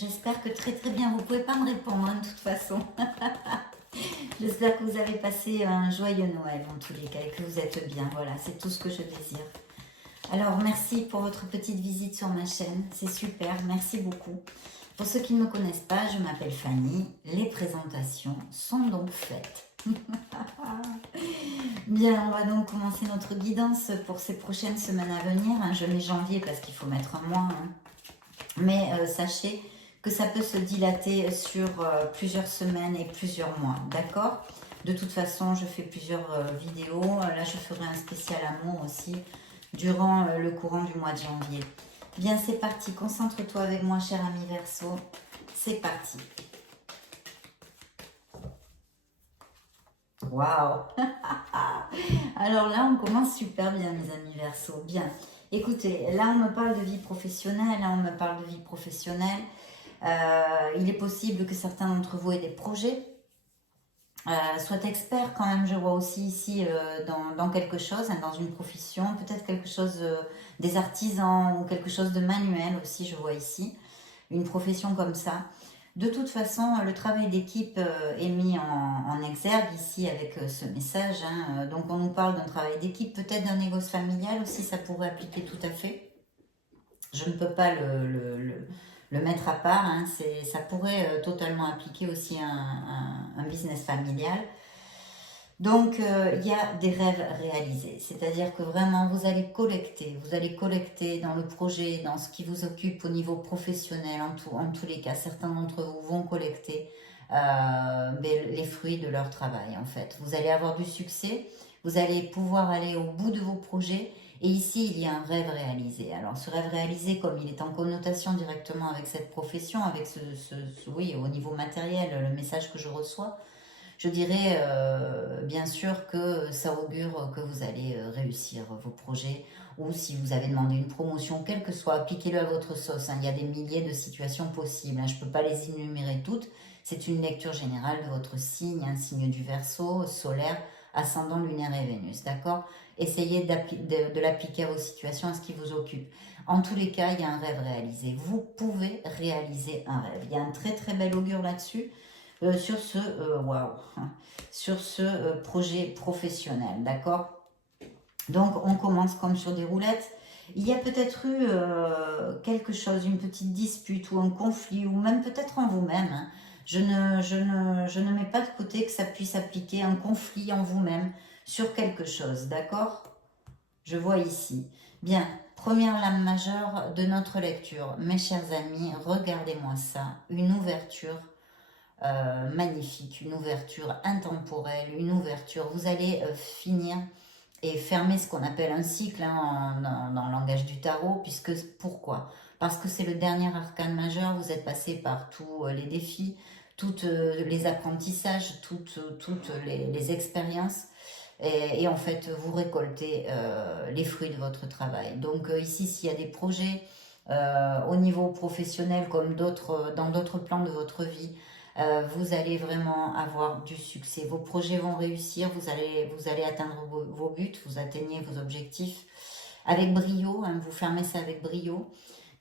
J'espère que très très bien. Vous ne pouvez pas me répondre hein, de toute façon. J'espère que vous avez passé un joyeux Noël en tous les cas et que vous êtes bien. Voilà, c'est tout ce que je désire. Alors, merci pour votre petite visite sur ma chaîne. C'est super, merci beaucoup. Pour ceux qui ne me connaissent pas, je m'appelle Fanny. Les présentations sont donc faites. Bien, on va donc commencer notre guidance pour ces prochaines semaines à venir. Je mets janvier parce qu'il faut mettre un mois. Mais sachez que ça peut se dilater sur plusieurs semaines et plusieurs mois, d'accord? De toute façon, je fais plusieurs vidéos. Là, je ferai un spécial amour aussi durant le courant du mois de janvier. Bien, c'est parti. Concentre-toi avec moi, cher ami Verseau. C'est parti. Waouh. Alors là, on commence super bien, mes amis Verseau. Bien. Écoutez, là, on me parle de vie professionnelle. Là, on me parle de vie professionnelle. Il est possible que certains d'entre vous aient des projets, soient experts quand même, je vois aussi ici dans quelque chose, hein, dans une profession, peut-être quelque chose, des artisans ou quelque chose de manuel aussi, je vois ici, une profession comme ça. De toute façon, le travail d'équipe est mis en exergue ici avec ce message. Hein. Donc on nous parle d'un travail d'équipe, peut-être d'un négoce familial aussi, ça pourrait appliquer tout à fait. Je ne peux pas le mettre à part, hein. Ça pourrait totalement appliquer aussi un business familial. Donc, il y a des rêves réalisés, c'est-à-dire que vraiment, vous allez collecter dans le projet, dans ce qui vous occupe au niveau professionnel, en tous les cas. Certains d'entre vous vont collecter les fruits de leur travail, en fait. Vous allez avoir du succès, vous allez pouvoir aller au bout de vos projets, et ici, il y a un rêve réalisé. Alors, ce rêve réalisé, comme il est en connotation directement avec cette profession, avec oui, au niveau matériel, le message que je reçois, je dirais bien sûr que ça augure que vous allez réussir vos projets, ou si vous avez demandé une promotion, quelle que soit, appliquez-le à votre sauce. Hein. Il y a des milliers de situations possibles. Hein. Je ne peux pas les énumérer toutes. C'est une lecture générale de votre signe, un signe du Verseau, solaire, ascendant, lunaire et Vénus. D'accord? Essayez de l'appliquer à vos situations, à ce qui vous occupe. En tous les cas, il y a un rêve réalisé. Vous pouvez réaliser un rêve. Il y a un très très bel augure là-dessus. Sur ce sur ce projet professionnel, d'accord? Donc on commence comme sur des roulettes. Il y a peut-être eu quelque chose, une petite dispute ou un conflit, ou même peut-être en vous-même. Hein. Je ne mets pas de côté que ça puisse appliquer un conflit en vous-même sur quelque chose, d'accord? Je vois ici. Bien, première lame majeure de notre lecture. Mes chers amis, regardez-moi ça, une ouverture magnifique, une ouverture intemporelle, une ouverture. Vous allez finir et fermer ce qu'on appelle un cycle hein, dans le langage du tarot, puisque pourquoi? Parce que c'est le dernier arcane majeur, vous êtes passé par tous les défis, tous les apprentissages, toutes les expériences, et en fait vous récoltez les fruits de votre travail. Donc ici, s'il y a des projets au niveau professionnel comme dans d'autres plans de votre vie, vous allez vraiment avoir du succès. Vos projets vont réussir, vous allez atteindre vos buts, vous atteignez vos objectifs avec brio, hein, vous fermez ça avec brio.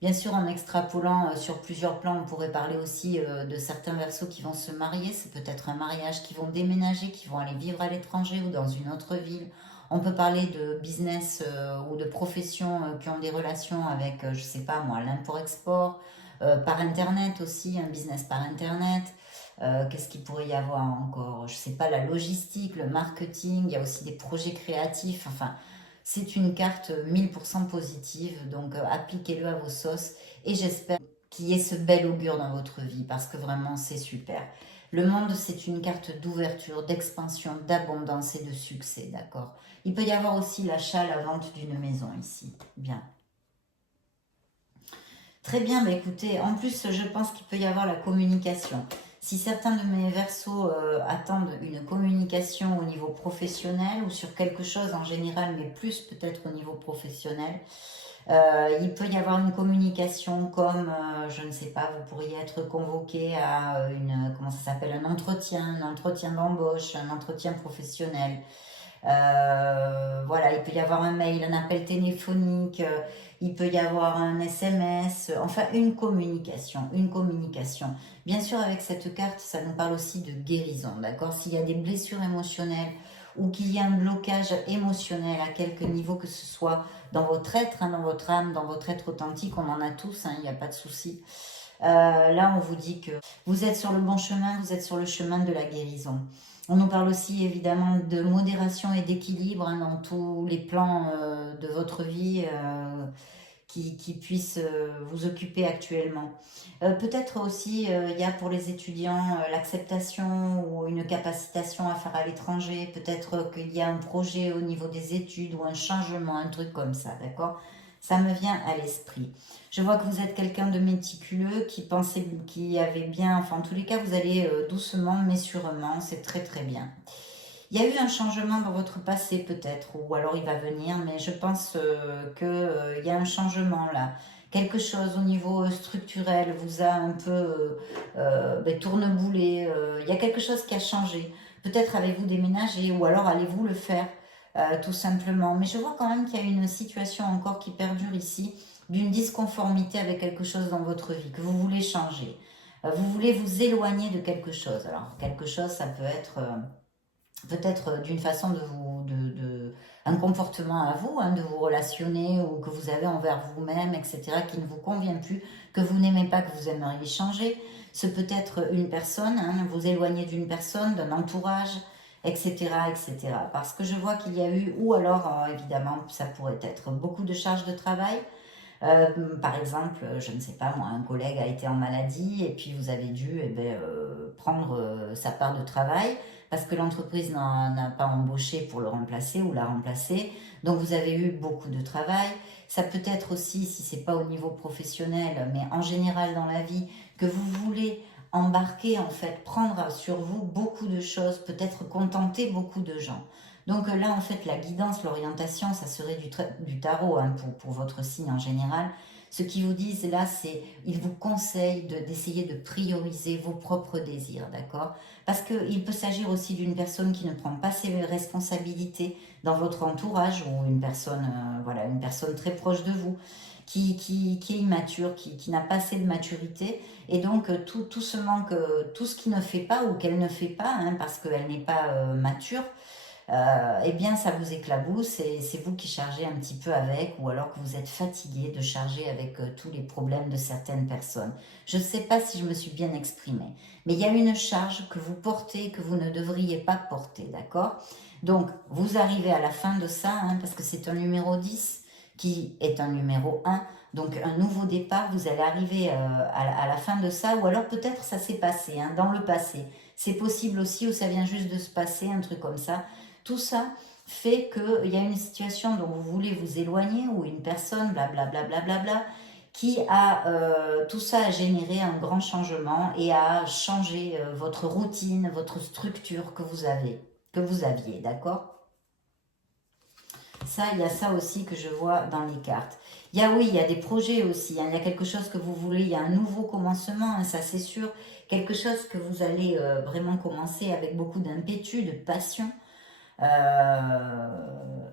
Bien sûr, en extrapolant sur plusieurs plans, on pourrait parler aussi de certains Verseaux qui vont se marier. C'est peut-être un mariage, qui vont déménager, qui vont aller vivre à l'étranger ou dans une autre ville. On peut parler de business ou de professions qui ont des relations avec, je sais pas moi, l'import-export, par Internet aussi, un business par Internet. Qu'est-ce qu'il pourrait y avoir encore? Je sais pas, la logistique, le marketing, il y a aussi des projets créatifs. Enfin, c'est une carte 1000% positive, donc appliquez-le à vos sauces et j'espère qu'il y ait ce bel augure dans votre vie parce que vraiment c'est super. Le monde, c'est une carte d'ouverture, d'expansion, d'abondance et de succès, d'accord? Il peut y avoir aussi l'achat, la vente d'une maison ici. Bien. Très bien, bah écoutez, en plus, je pense qu'il peut y avoir la communication. Si certains de mes Verseaux attendent une communication au niveau professionnel ou sur quelque chose en général, mais plus peut-être au niveau professionnel, il peut y avoir une communication comme, je ne sais pas, vous pourriez être convoqué à comment ça s'appelle, un entretien d'embauche, un entretien professionnel. Voilà, il peut y avoir un mail, un appel téléphonique, il peut y avoir un SMS, enfin une communication, une communication. Bien sûr, avec cette carte, ça nous parle aussi de guérison, d'accord? S'il y a des blessures émotionnelles ou qu'il y a un blocage émotionnel à quelque niveau que ce soit dans votre être, hein, dans votre âme, dans votre être authentique, on en a tous, hein, il n'y a pas de souci. Là, on vous dit que vous êtes sur le bon chemin, vous êtes sur le chemin de la guérison. On nous parle aussi évidemment de modération et d'équilibre, hein, dans tous les plans de votre vie qui puissent vous occuper actuellement. Peut-être aussi, il y a pour les étudiants l'acceptation ou une capacitation à faire à l'étranger. Peut-être qu'il y a un projet au niveau des études ou un changement, un truc comme ça, d'accord? Ça me vient à l'esprit. Je vois que vous êtes quelqu'un de méticuleux, qui pensait, qui avait bien, enfin en tous les cas, vous allez doucement mais sûrement, c'est très très bien. Il y a eu un changement dans votre passé peut-être, ou alors il va venir, mais je pense qu'il y a un changement là. Quelque chose au niveau structurel vous a un peu tourneboulé. Il y a quelque chose qui a changé. Peut-être avez-vous déménagé, ou alors allez-vous le faire tout simplement. Mais je vois quand même qu'il y a une situation encore qui perdure ici, d'une disconformité avec quelque chose dans votre vie, que vous voulez changer. Vous voulez vous éloigner de quelque chose. Alors quelque chose, ça peut être peut-être d'une façon de vous, un comportement à vous, hein, de vous relationner ou que vous avez envers vous-même, etc., qui ne vous convient plus, que vous n'aimez pas, que vous aimeriez changer. Ce peut être une personne, hein, vous éloigner d'une personne, d'un entourage, etc., etc. Parce que je vois qu'il y a eu, ou alors évidemment, ça pourrait être beaucoup de charges de travail. Par exemple, je ne sais pas moi, un collègue a été en maladie et puis vous avez dû prendre sa part de travail parce que l'entreprise n'a pas embauché pour le remplacer ou la remplacer. Donc vous avez eu beaucoup de travail. Ça peut être aussi, si c'est pas au niveau professionnel, mais en général dans la vie, que vous voulez embarquer en fait, prendre sur vous beaucoup de choses, peut-être contenter beaucoup de gens. Donc là, en fait, la guidance, l'orientation, ça serait du tarot hein, pour votre signe en général. Ce qu'ils vous disent là, c'est, ils vous conseillent d'essayer de prioriser vos propres désirs, d'accord? Parce qu'il peut s'agir aussi d'une personne qui ne prend pas ses responsabilités dans votre entourage ou une personne, voilà, une personne très proche de vous qui est immature, qui n'a pas assez de maturité. Et donc, tout ce manque, tout ce qui ne fait pas ou qu'elle ne fait pas, hein, parce qu'elle n'est pas mature, eh bien ça vous éclabousse et c'est vous qui chargez un petit peu avec ou alors que vous êtes fatigué de charger avec tous les problèmes de certaines personnes. Je ne sais pas si je me suis bien exprimée, mais il y a une charge que vous portez que vous ne devriez pas porter, d'accord? Donc vous arrivez à la fin de ça, hein, parce que c'est un numéro 10 qui est un numéro 1, donc un nouveau départ, vous allez arriver à la fin de ça, ou alors peut-être ça s'est passé, hein, dans le passé. C'est possible aussi, ou ça vient juste de se passer, un truc comme ça. Tout ça fait qu'il y a une situation dont vous voulez vous éloigner ou une personne, blablabla, bla, bla, bla, bla, qui a, tout ça a généré un grand changement et a changé votre routine, votre structure que vous aviez, d'accord? Ça, il y a ça aussi que je vois dans les cartes. Il y a, oui, il y a des projets aussi, hein, il y a quelque chose que vous voulez, il y a un nouveau commencement, hein, ça c'est sûr, quelque chose que vous allez vraiment commencer avec beaucoup d'impétu, de passion.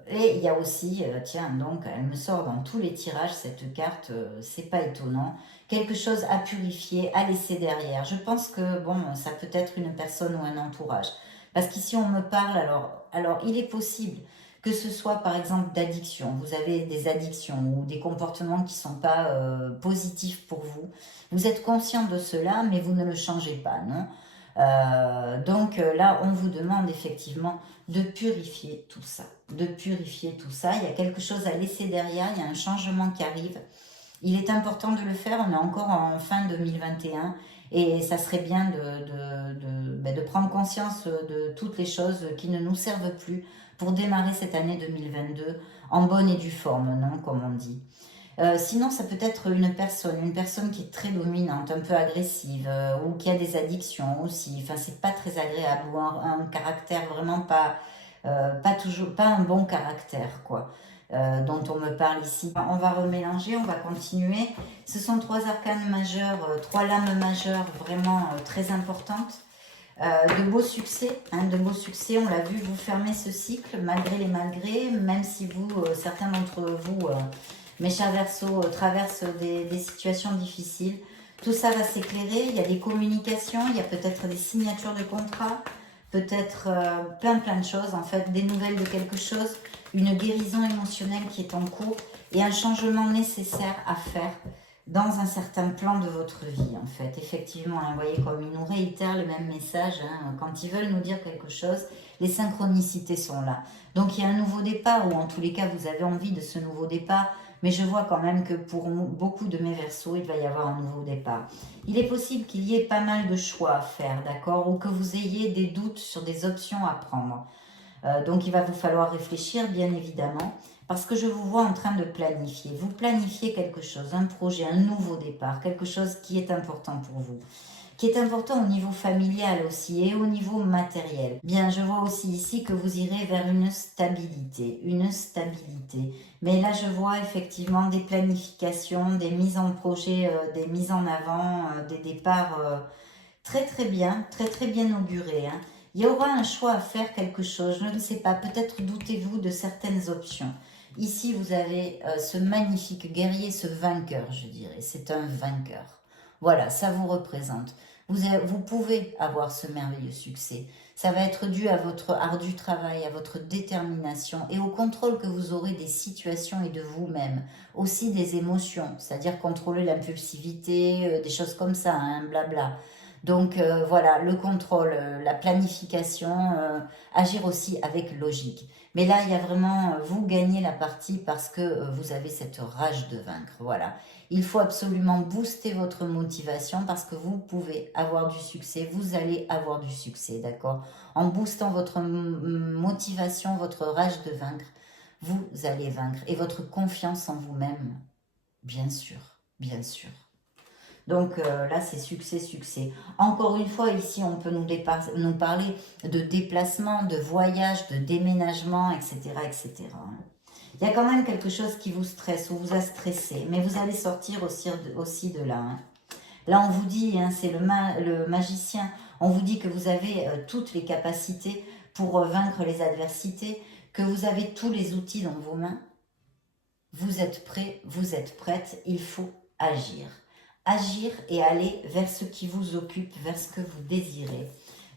Et il y a aussi, tiens, donc elle me sort dans tous les tirages cette carte, c'est pas étonnant, quelque chose à purifier, à laisser derrière. Je pense que bon, ça peut être une personne ou un entourage. Parce qu'ici on me parle, alors il est possible que ce soit par exemple d'addiction, vous avez des addictions ou des comportements qui ne sont pas positifs pour vous. Vous êtes conscient de cela, mais vous ne le changez pas, non? Donc là, on vous demande effectivement de purifier tout ça. De purifier tout ça. Il y a quelque chose à laisser derrière, il y a un changement qui arrive. Il est important de le faire, on est encore en fin 2021 et ça serait bien de prendre conscience de toutes les choses qui ne nous servent plus pour démarrer cette année 2022 en bonne et due forme, non, comme on dit. Sinon, ça peut être une personne qui est très dominante, un peu agressive, ou qui a des addictions aussi. Enfin, c'est pas très agréable, ou un caractère vraiment pas toujours, pas un bon caractère, quoi, dont on me parle ici. On va remélanger, on va continuer. Ce sont trois arcanes majeurs, trois lames majeures vraiment très importantes. De beaux succès, hein, de beaux succès, on l'a vu, vous fermez ce cycle malgré les malgrés, même si vous, certains d'entre vous, mes chers Verseaux, traversent des situations difficiles. Tout ça va s'éclairer, il y a des communications, il y a peut-être des signatures de contrats, peut-être plein de choses, en fait, des nouvelles de quelque chose, une guérison émotionnelle qui est en cours et un changement nécessaire à faire dans un certain plan de votre vie, en fait. Effectivement, hein, vous voyez, comme ils nous réitèrent le même message, hein, quand ils veulent nous dire quelque chose, les synchronicités sont là. Donc, il y a un nouveau départ, ou en tous les cas, vous avez envie de ce nouveau départ, mais je vois quand même que pour beaucoup de mes Verseaux, il va y avoir un nouveau départ. Il est possible qu'il y ait pas mal de choix à faire, d'accord, ou que vous ayez des doutes sur des options à prendre. Donc, il va vous falloir réfléchir, bien évidemment, parce que je vous vois en train de planifier. Vous planifiez quelque chose, un projet, un nouveau départ, quelque chose qui est important pour vous, qui est important au niveau familial aussi et au niveau matériel. Bien, je vois aussi ici que vous irez vers une stabilité, une stabilité. Mais là, je vois effectivement des planifications, des mises en projet, des mises en avant, des départs très bien augurés, hein. Il y aura un choix à faire, quelque chose, je ne sais pas, peut-être doutez-vous de certaines options. Ici, vous avez ce magnifique guerrier, ce vainqueur, je dirais. C'est un vainqueur. Voilà, ça vous représente. Vous pouvez avoir ce merveilleux succès. Ça va être dû à votre ardu travail, à votre détermination et au contrôle que vous aurez des situations et de vous-même. Aussi des émotions, c'est-à-dire contrôler l'impulsivité, des choses comme ça, hein, blabla. Donc voilà, le contrôle, la planification, agir aussi avec logique. Mais là, il y a vraiment, vous gagnez la partie parce que vous avez cette rage de vaincre. Voilà. Il faut absolument booster votre motivation parce que vous pouvez avoir du succès. Vous allez avoir du succès, d'accord? En boostant votre motivation, votre rage de vaincre, vous allez vaincre. Et votre confiance en vous-même, bien sûr, bien sûr. Donc là, c'est succès, succès. Encore une fois, ici, on peut nous parler de déplacement, de voyage, de déménagement, etc., etc. Il y a quand même quelque chose qui vous stresse ou vous a stressé, mais vous allez sortir aussi de là. Hein. Là, on vous dit, hein, c'est le magicien, on vous dit que vous avez toutes les capacités pour vaincre les adversités, que vous avez tous les outils dans vos mains. Vous êtes prêts, vous êtes prêtes, il faut agir. Agir et aller vers ce qui vous occupe, vers ce que vous désirez.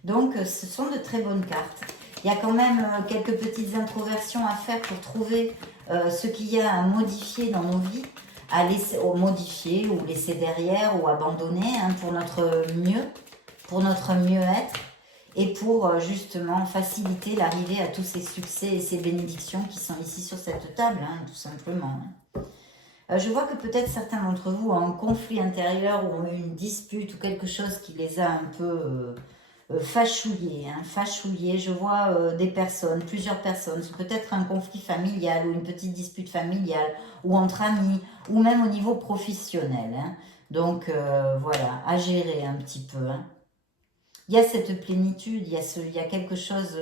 Donc, ce sont de très bonnes cartes. Il y a quand même quelques petites introversions à faire pour trouver ce qu'il y a à modifier dans nos vies, à modifier ou laisser derrière ou abandonner hein, pour notre mieux, pour notre mieux-être et pour justement faciliter l'arrivée à tous ces succès et ces bénédictions qui sont ici sur cette table, hein, tout simplement. Je vois que peut-être certains d'entre vous ont un conflit intérieur ou ont eu une dispute ou quelque chose qui les a un peu fâchouillés. Hein, fâchouillés. Je vois des personnes, plusieurs personnes. C'est peut-être un conflit familial ou une petite dispute familiale ou entre amis ou même au niveau professionnel. Hein. Donc voilà, à gérer un petit peu. Hein. Il y a cette plénitude, il y a quelque chose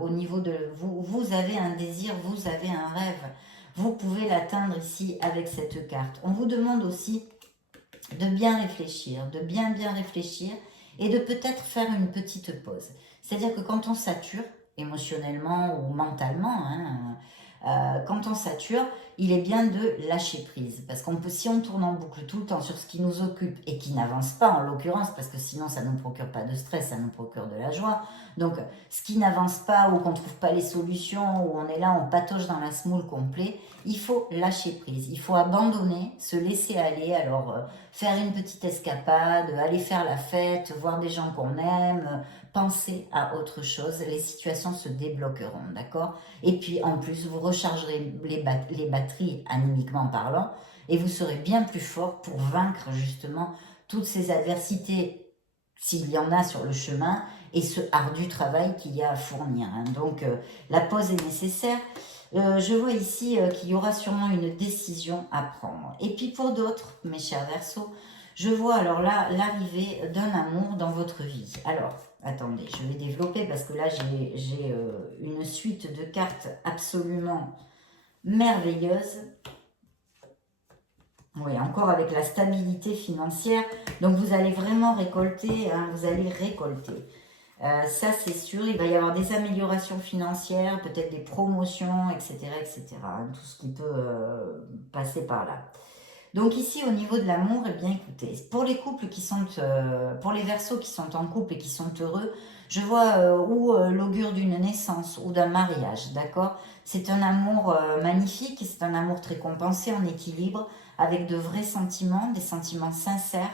au niveau de vous. Vous avez un désir, vous avez un rêve. Vous pouvez l'atteindre ici avec cette carte. On vous demande aussi de bien réfléchir, de bien réfléchir et de peut-être faire une petite pause. C'est-à-dire que quand on sature, émotionnellement ou mentalement, quand on sature, il est bien de lâcher prise. Parce qu'on peut, si on tourne en boucle tout le temps sur ce qui nous occupe et qui n'avance pas en l'occurrence, parce que sinon ça ne nous procure pas de stress, ça nous procure de la joie. Donc ce qui n'avance pas ou qu'on ne trouve pas les solutions, ou on est là, on patauge dans la semoule complet, il faut lâcher prise. Il faut abandonner, se laisser aller. Alors faire une petite escapade, aller faire la fête, voir des gens qu'on aime, penser à autre chose, les situations se débloqueront, d'accord? Et puis en plus, vous rechargerez les batteries animiquement parlant et vous serez bien plus fort pour vaincre justement toutes ces adversités, s'il y en a sur le chemin, et ce ardu travail qu'il y a à fournir. Hein. Donc la pause est nécessaire. Je vois ici qu'il y aura sûrement une décision à prendre. Et puis pour d'autres, mes chers Verseaux, je vois alors là l'arrivée d'un amour dans votre vie. Alors, attendez, je vais développer parce que là j'ai une suite de cartes absolument merveilleuse. Oui, encore avec la stabilité financière. Donc vous allez vraiment récolter, hein, vous allez récolter. Ça, c'est sûr. Il va y avoir des améliorations financières, peut-être des promotions, etc., etc. hein, tout ce qui peut passer par là. Donc ici, au niveau de l'amour, eh bien, écoutez, pour les couples qui sont, pour les Verseaux qui sont en couple et qui sont heureux, je vois l'augure d'une naissance ou d'un mariage, d'accord? C'est un amour magnifique, c'est un amour très compensé, en équilibre, avec de vrais sentiments, des sentiments sincères.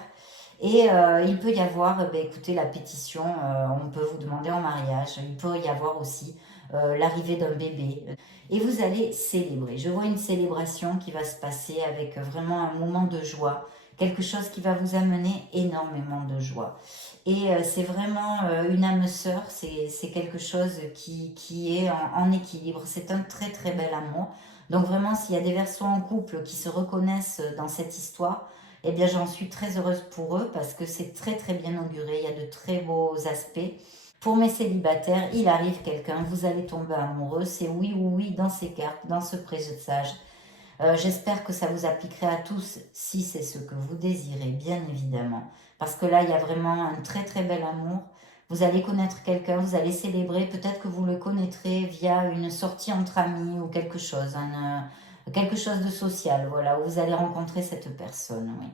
Et il peut y avoir, ben, écoutez, la pétition, on peut vous demander en mariage, il peut y avoir aussi l'arrivée d'un bébé. Et vous allez célébrer. Je vois une célébration qui va se passer avec vraiment un moment de joie, quelque chose qui va vous amener énormément de joie. Et c'est vraiment une âme sœur, c'est quelque chose qui est en équilibre. C'est un très très bel amour. Donc vraiment, s'il y a des Verseaux en couple qui se reconnaissent dans cette histoire, eh bien j'en suis très heureuse pour eux parce que c'est très très bien auguré, il y a de très beaux aspects. Pour mes célibataires, il arrive quelqu'un, vous allez tomber amoureux, c'est oui ou oui dans ces cartes, dans ce présage. J'espère que ça vous appliquerait à tous si c'est ce que vous désirez, bien évidemment. Parce que là, il y a vraiment un très très bel amour. Vous allez connaître quelqu'un, vous allez célébrer, peut-être que vous le connaîtrez via une sortie entre amis ou quelque chose, quelque chose de social, voilà, où vous allez rencontrer cette personne, oui.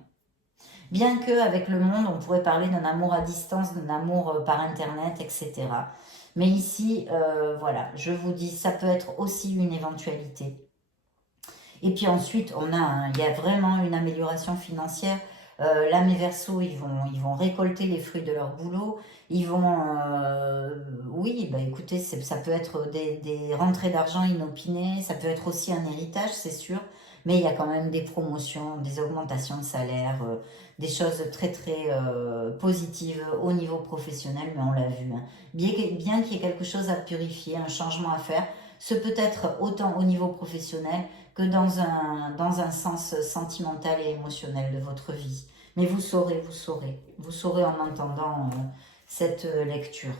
Bien que avec le monde, on pourrait parler d'un amour à distance, d'un amour par Internet, etc. Mais ici, voilà, je vous dis, ça peut être aussi une éventualité. Et puis ensuite, il y a vraiment une amélioration financière. Là, mes Verseaux, ils vont récolter les fruits de leur boulot. Ils vont, oui, bah écoutez, ça peut être des rentrées d'argent inopinées, ça peut être aussi un héritage, c'est sûr. Mais il y a quand même des promotions, des augmentations de salaire, des choses très très positives au niveau professionnel, mais on l'a vu. Hein. Bien qu'il y ait quelque chose à purifier, un changement à faire, ce peut être autant au niveau professionnel que dans un sens sentimental et émotionnel de votre vie. Mais vous saurez en entendant cette lecture.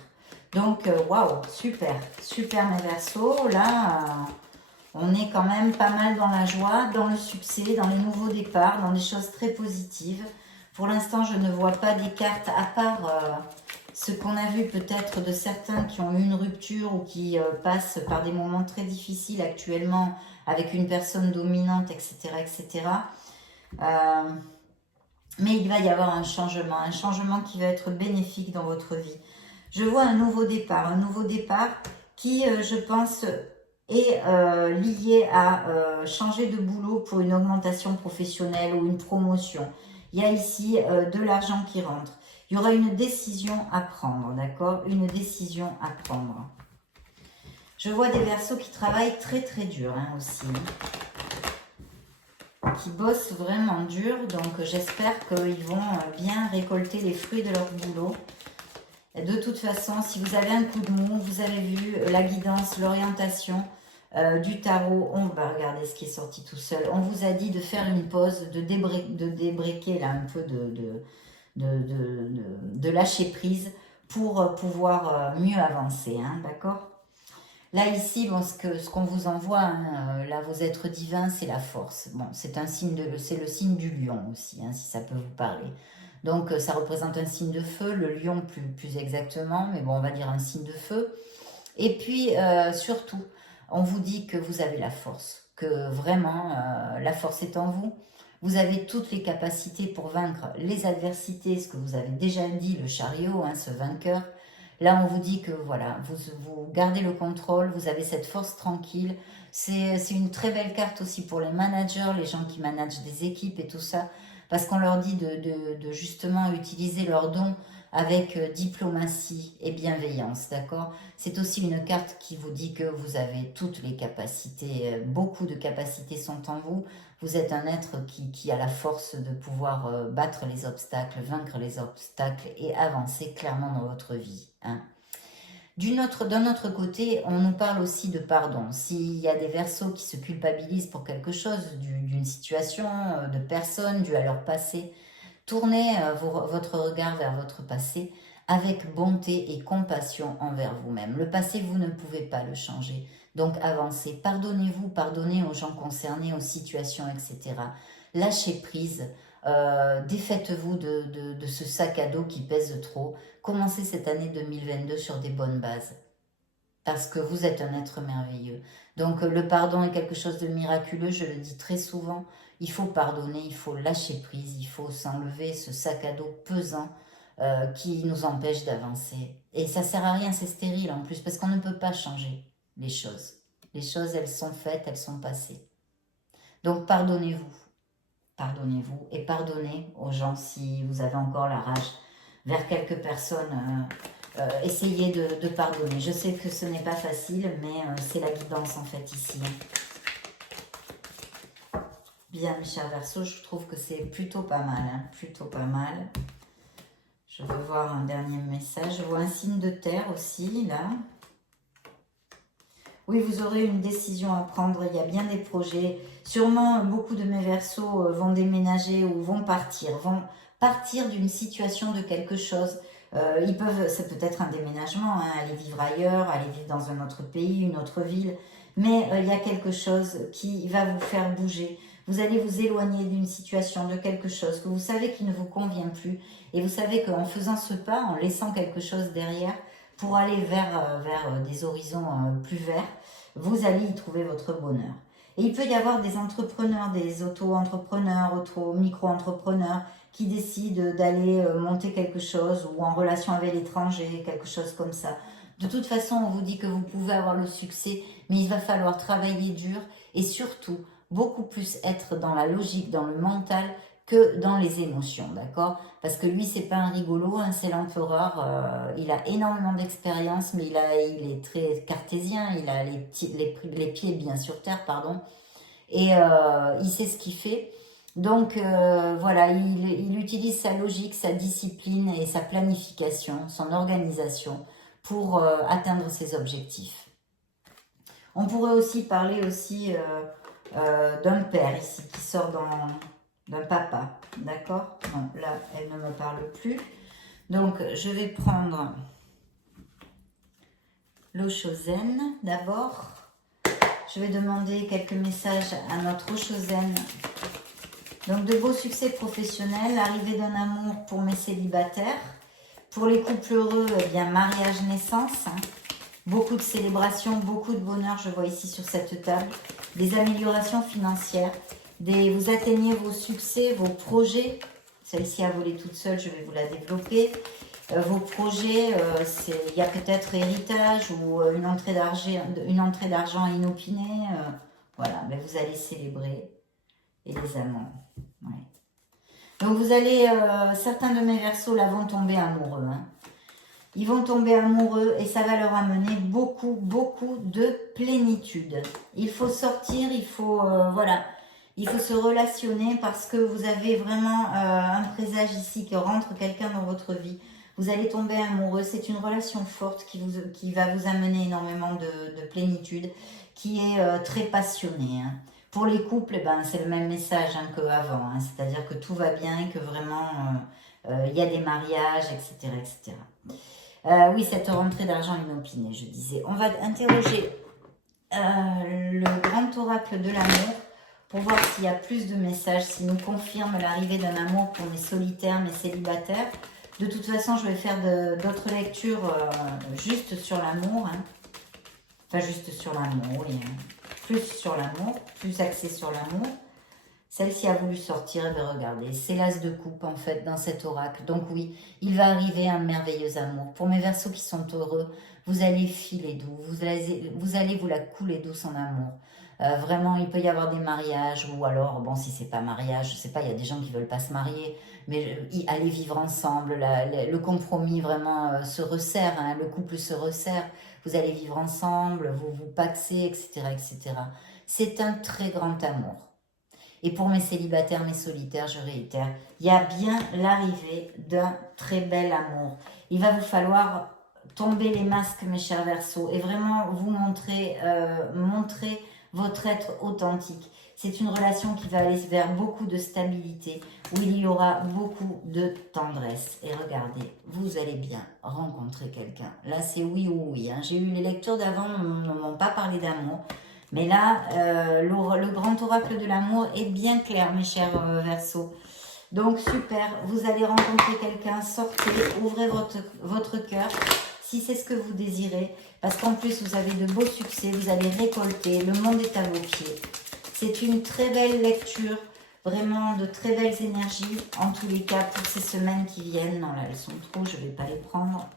Donc, waouh, super, super mes Verseaux. Là, on est quand même pas mal dans la joie, dans le succès, dans les nouveaux départs, dans des choses très positives. Pour l'instant, je ne vois pas des cartes, à part ce qu'on a vu peut-être de certains qui ont eu une rupture ou qui passent par des moments très difficiles actuellement avec une personne dominante, etc. etc. Euh, mais il va y avoir un changement qui va être bénéfique dans votre vie. Je vois un nouveau départ qui, je pense, est lié à changer de boulot pour une augmentation professionnelle ou une promotion. Il y a ici de l'argent qui rentre. Il y aura une décision à prendre, d'accord? Une décision à prendre. Je vois des Verseaux qui travaillent très très dur hein, aussi. Qui bossent vraiment dur. Donc j'espère qu'ils vont bien récolter les fruits de leur boulot. De toute façon, si vous avez un coup de mou, vous avez vu la guidance, l'orientation du tarot. On va regarder ce qui est sorti tout seul. On vous a dit de faire une pause, de débriquer là un peu de lâcher prise pour pouvoir mieux avancer. Hein, d'accord? Là, ici, bon, ce qu'on vous envoie, hein, là, vos êtres divins, c'est la force. Bon, c'est le signe du lion aussi, hein, si ça peut vous parler. Donc, ça représente un signe de feu, le lion plus exactement, mais bon, on va dire un signe de feu. Et puis, surtout, on vous dit que vous avez la force, que vraiment, la force est en vous. Vous avez toutes les capacités pour vaincre les adversités, ce que vous avez déjà dit, le chariot, hein, ce vainqueur. Là, on vous dit que voilà, vous gardez le contrôle, vous avez cette force tranquille. C'est une très belle carte aussi pour les managers, les gens qui managent des équipes et tout ça, parce qu'on leur dit de justement utiliser leurs dons avec diplomatie et bienveillance, d'accord? C'est aussi une carte qui vous dit que vous avez toutes les capacités, beaucoup de capacités sont en vous. Vous êtes un être qui a la force de pouvoir battre les obstacles, vaincre les obstacles et avancer clairement dans votre vie. Hein. D'un autre côté, on nous parle aussi de pardon. S'il y a des Verseaux qui se culpabilisent pour quelque chose, d'une situation, de personnes due à leur passé, tournez votre regard vers votre passé avec bonté et compassion envers vous-même. Le passé, vous ne pouvez pas le changer. Donc avancez, pardonnez-vous, pardonnez aux gens concernés, aux situations, etc. Lâchez prise, Défaites-vous de ce sac à dos qui pèse trop. Commencez cette année 2022 sur des bonnes bases. Parce que vous êtes un être merveilleux. Donc le pardon est quelque chose de miraculeux, je le dis très souvent. Il faut pardonner, il faut lâcher prise, il faut s'enlever ce sac à dos pesant qui nous empêche d'avancer. Et ça sert à rien, c'est stérile en plus, parce qu'on ne peut pas changer les choses. Les choses, elles sont faites, elles sont passées. Donc pardonnez-vous. Pardonnez-vous et pardonnez aux gens si vous avez encore la rage vers quelques personnes. Essayez de pardonner. Je sais que ce n'est pas facile, mais c'est la guidance en fait ici. Bien, mes chers Verseaux, je trouve que c'est plutôt pas mal. Hein, plutôt pas mal. Je veux voir un dernier message. Je vois un signe de terre aussi, là. Oui, vous aurez une décision à prendre. Il y a bien des projets. Sûrement, beaucoup de mes Verseaux vont déménager ou vont partir d'une situation de quelque chose. Ils peuvent, ça peut être un déménagement, hein, aller vivre ailleurs, aller vivre dans un autre pays, une autre ville. Mais il y a quelque chose qui va vous faire bouger. Vous allez vous éloigner d'une situation, de quelque chose que vous savez qui ne vous convient plus. Et vous savez qu'en faisant ce pas, en laissant quelque chose derrière, pour aller vers des horizons plus verts, vous allez y trouver votre bonheur. Et il peut y avoir des entrepreneurs, des auto-entrepreneurs, micro-entrepreneurs qui décident d'aller monter quelque chose ou en relation avec l'étranger, quelque chose comme ça. De toute façon, on vous dit que vous pouvez avoir le succès, mais il va falloir travailler dur et surtout beaucoup plus être dans la logique, dans le mental que dans les émotions, d'accord? Parce que lui, c'est pas un rigolo, hein, c'est l'empereur, il a énormément d'expérience, mais il est très cartésien, il a les pieds bien sur terre, pardon, et il sait ce qu'il fait. Donc voilà, il utilise sa logique, sa discipline et sa planification, son organisation pour atteindre ses objectifs. On pourrait aussi parler d'un père ici qui sort d'un papa, d'accord? Non, là, elle ne me parle plus. Donc, je vais prendre l'Oshozen d'abord. Je vais demander quelques messages à notre Oshozen. Donc, de beaux succès professionnels, arrivée d'un amour pour mes célibataires. Pour les couples heureux, eh bien, mariage, naissance. Hein. Beaucoup de célébrations, beaucoup de bonheur, je vois ici sur cette table. Des améliorations financières. Vous atteignez vos succès, vos projets. Celle-ci a volé toute seule, je vais vous la développer. Vos projets, il y a peut-être héritage ou une entrée d'argent inopinée. Voilà, mais vous allez célébrer. Et les amants. Ouais. Donc vous allez, certains de mes Verseaux là vont tomber amoureux. Hein. Ils vont tomber amoureux et ça va leur amener beaucoup, beaucoup de plénitude. Il faut sortir, il faut, voilà, il faut se relationner parce que vous avez vraiment un présage ici que rentre quelqu'un dans votre vie. Vous allez tomber amoureux. C'est une relation forte qui va vous amener énormément de plénitude, qui est très passionnée. Hein. Pour les couples, eh ben, c'est le même message hein, qu'avant. Hein. C'est-à-dire que tout va bien, que vraiment, il y a des mariages, etc. etc. Oui, cette rentrée d'argent inopinée, je disais. On va interroger le grand oracle de l'amour pour voir s'il y a plus de messages, s'il nous confirme l'arrivée d'un amour pour mes solitaires, mes célibataires. De toute façon, je vais faire d'autres lectures juste sur l'amour. Hein. Enfin, juste sur l'amour, oui. Plus sur l'amour, plus axé sur l'amour. Celle-ci a voulu sortir, et bien regardez, c'est l'as de coupe en fait dans cet oracle. Donc oui, il va arriver un merveilleux amour. Pour mes Verseaux qui sont heureux, vous allez filer doux, vous allez vous la couler douce en amour. Vraiment, il peut y avoir des mariages ou alors, bon, si c'est pas mariage, je sais pas, il y a des gens qui veulent pas se marier, mais aller vivre ensemble, le compromis vraiment se resserre, hein, le couple se resserre, vous allez vivre ensemble, vous vous paxez, etc., etc. C'est un très grand amour. Et pour mes célibataires, mes solitaires, je réitère, il y a bien l'arrivée d'un très bel amour. Il va vous falloir tomber les masques, mes chers Verseaux, et vraiment vous montrer votre être authentique. C'est une relation qui va aller vers beaucoup de stabilité, où il y aura beaucoup de tendresse. Et regardez, vous allez bien rencontrer quelqu'un. Là, c'est oui ou oui. Hein. J'ai eu les lectures d'avant, ne m'ont pas parlé d'amour. Mais là, le grand oracle de l'amour est bien clair, mes chers Verseaux. Donc super, vous allez rencontrer quelqu'un, sortez, ouvrez votre cœur si c'est ce que vous désirez. Parce qu'en plus, vous avez de beaux succès, vous allez récolter, le monde est à vos pieds. C'est une très belle lecture, vraiment de très belles énergies, en tous les cas, pour ces semaines qui viennent. Non, là, elles sont trop, je ne vais pas les prendre.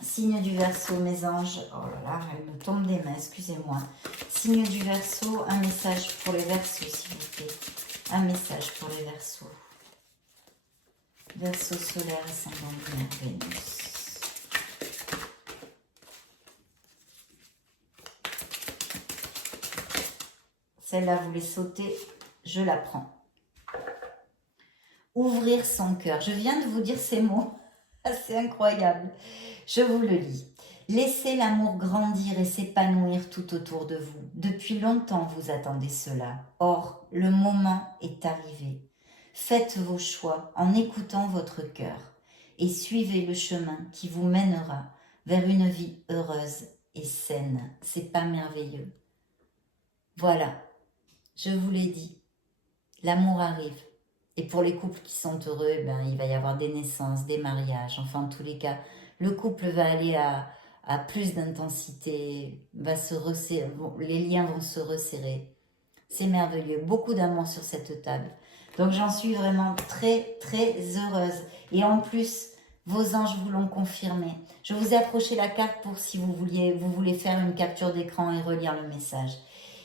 Signe du Verseau, mes anges. Oh là là, elle me tombe des mains, excusez-moi. Signe du Verseau, un message pour les Verseaux, s'il vous plaît. Un message pour les Verseaux. Verseau solaire, ascendant lunaire, Vénus. Celle-là, vous les sautez, je la prends. Ouvrir son cœur. Je viens de vous dire ces mots. C'est incroyable. Je vous le lis. Laissez l'amour grandir et s'épanouir tout autour de vous. Depuis longtemps, vous attendez cela. Or, le moment est arrivé. Faites vos choix en écoutant votre cœur et suivez le chemin qui vous mènera vers une vie heureuse et saine. C'est pas merveilleux? Voilà, je vous l'ai dit, l'amour arrive. Et pour les couples qui sont heureux, il va y avoir des naissances, des mariages. Enfin, en tous les cas, le couple va aller à plus d'intensité, va se resserrer, les liens vont se resserrer. C'est merveilleux, beaucoup d'amour sur cette table. Donc j'en suis vraiment très très heureuse. Et en plus, vos anges vous l'ont confirmé. Je vous ai approché la carte pour si vous voulez faire une capture d'écran et relire le message.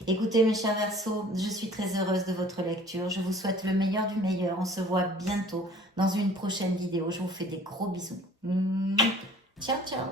Écoutez mes chers Verseaux, je suis très heureuse de votre lecture. Je vous souhaite le meilleur du meilleur. On se voit bientôt dans une prochaine vidéo. Je vous fais des gros bisous. Ciao, ciao.